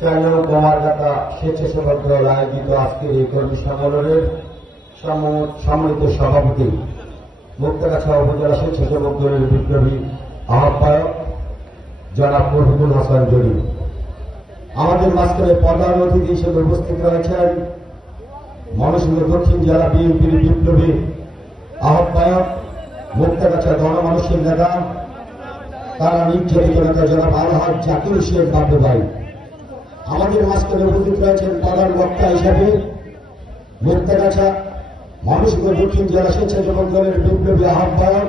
চাইলেও কুমারঘাটা স্বেচ্ছাসেবক দল আয়োজিত আজকের এই কর্মী সম্মেলনের সম্মানিত সভাপতি মুক্তাগাছা উপজেলা স্বেচ্ছাসেবক দলের বিপ্লবী আহ্বায়ক জনাব রফিকুল হাসান জলিল, আমাদের মাঝখানে প্রধান অতিথি হিসেবে উপস্থিত রয়েছেন ময়মনসিংহ দক্ষিণ জেলা বিএনপির বিপ্লবী আহ্বায়ক মুক্তাগাছা গণমানুষের নেতা তারা নির্যাতিত নেতা জনাব আলহাজ জাকির হোসেন বাবু ভাই। আমাদের মাঝখানে উপস্থিত রয়েছেন প্রধান বক্তা হিসাবে মুক্তাগাছা ময়মনসিংহ দক্ষিণ জেলা স্বেচ্ছাসেবক দলের বিপ্লবী আহ্বায়ক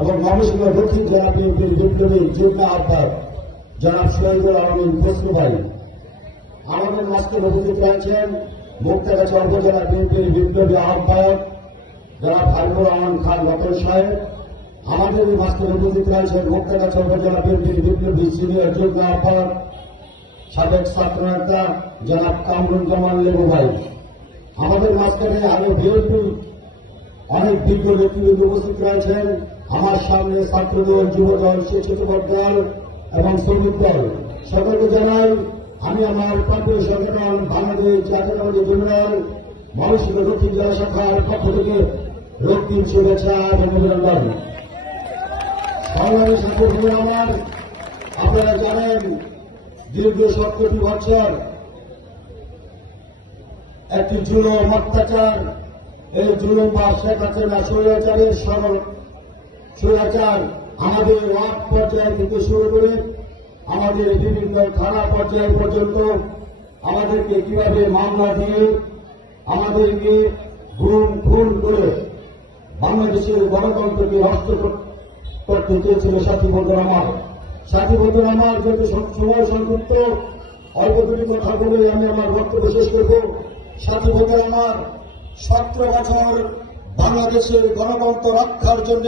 এবং ময়মনসিংহ দক্ষিণ জেলা বিএনপির বিপ্লবী যুগ্ম আহ্বায়ক জনাব শহীদুল আলমিন খসরু ভাই। আমাদের মাঝখানে উপস্থিত রয়েছেন মুক্তাগাছা উপজেলা বিএনপির বিপ্লবী আহ্বায়ক জনাব হাবিবুর রহমান খান রতন সাহেব। আমাদের মাঝখানে উপস্থিত রয়েছেন মুক্তাগাছা উপজেলা বিএনপির বিপ্লবী সিনিয়র যুগ্ম আহ্বায়ক সাবেক ছাত্র নেতা জনাব কামরুজ্জামান লেবু ভাই। আমাদের মাঝখানে আরো বিএনপি অনেক বিজ্ঞ ব্যক্তিবৃন্দ উপস্থিত রয়েছেন। আমার সামনে ছাত্রদল, যুবদল, স্বেচ্ছাসেবক দল এবং শ্রমিক দল সকলকে জানাই আমি আমার প্রান্তীয় সংগঠন বাংলাদেশ জাতীয়তাবাদী যুবদল ময়মনসিংহ দক্ষিণ জেলা শাখার পক্ষ থেকে রক্তিম শুভেচ্ছা এবং অভিনন্দন। সংগ্রামী সাথী আমার, আপনারা জানেন দীর্ঘ 70 বছর একটি জুলুম অত্যাচার, এই জুলুম বা শেখ হাসিনা স্বৈরাচারের স্বৈরাচার আমাদের ওয়ার্ড পর্যায় থেকে শুরু করে আমাদের বিভিন্ন থানা পর্যায় পর্যন্ত আমাদেরকে কিভাবে মামলা দিয়ে আমাদেরকে গুম খুন করে বাংলাদেশের গণতন্ত্রকে নষ্ট করতে চেয়েছিল সাথী বন্ধুরা আমার। সাথী বন্ধুরা আমার, যেহেতু সময় সংযুক্ত অল্প দুটি কথা বলে আমি আমার বক্তব্য শেষ করব। সাথী বন্ধুরা আমার, 17 বছর বাংলাদেশের গণতন্ত্র রক্ষার জন্য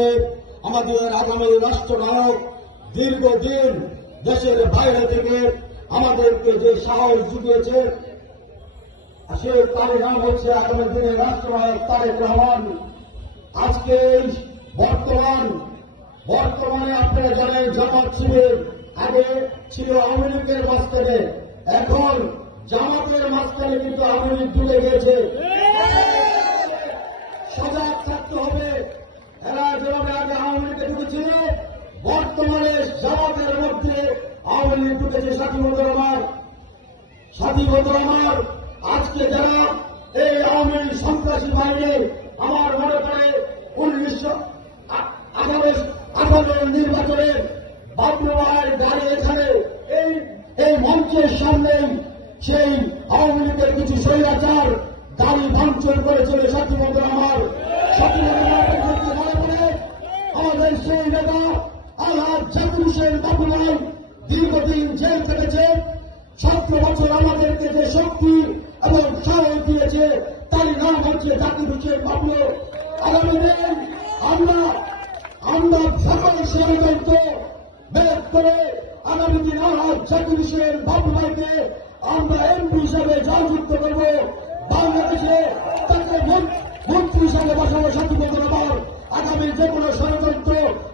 আমাদের আগামী রাষ্ট্রনায়ক দীর্ঘদিন দেশের বাইরে থেকে আমাদেরকে যে সাহস জুগিয়েছে সে তার নাম হচ্ছে আগামী দিনের রাষ্ট্রনায়ক তারেক রহমান। আজকে বর্তমানে আপনারা জানেন জামাত শিবির আগে ছিল আওয়ামী লীগের মাঝখানে, এখন জামাতের মাঝখানে কিন্তু আওয়ামী লীগ ঢুকে গিয়েছে। সজাগ থাকতে হবে। এরা যেভাবে আগে আওয়ামী লীগে ঢুকেছিল, বর্তমানে জামাতের মধ্যে আওয়ামী লীগ ঢুকেছে। সাথী বন্ধুরা আমার, আজকে যারা এই আওয়ামী লীগ সন্ত্রাসী বাহিনী, আমার মনে পড়ে 1918 নির্বাচনে বাবলু ভাইয়ের গাড়ি এখানে এই মঞ্চের সামনেই সেই আওয়ামী লীগের কিছু স্বৈরাচার গাড়ি ভাঙচুর করেছিল। সাথী বন্ধুরা আমার, মনে পড়ে আমাদের সেই নেতা আলহাজ জাকির হোসেন বাবু ভাই দীর্ঘদিন জেল থেকেছে। 17 বছর আমাদেরকে যে শক্তি এবং সাহস দিয়েছে তারই নাম হচ্ছে জাকির হোসেন বাবু। আগামী দিন আমরা সকল ষড়যন্ত্র ভেদ করে আগামী দিন আলহাজ জাকির হোসেন বাবু ভাইকে আমরা এমপি হিসাবে জয়যুক্ত করব। বাংলাদেশে তাকে মন্ত্রী হিসাবে বসাবো। সাথী বন্ধুরা আমার, আগামী যে কোনো ষড়যন্ত্র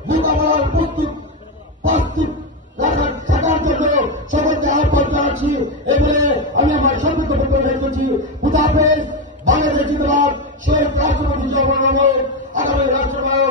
মোকাবেলার প্রস্তুত থাকার জন্য সকলকে আহ্বান জানাচ্ছি। এবারে আমি আমার সংক্ষিপ্ত বক্তব্য রেখেছি। খুদা হাফেজ। বাংলাদেশ জিন্দাবাদ। শহীদ রাষ্ট্রপতি জিয়াউর রহমান আগামী রাষ্ট্রনায়ক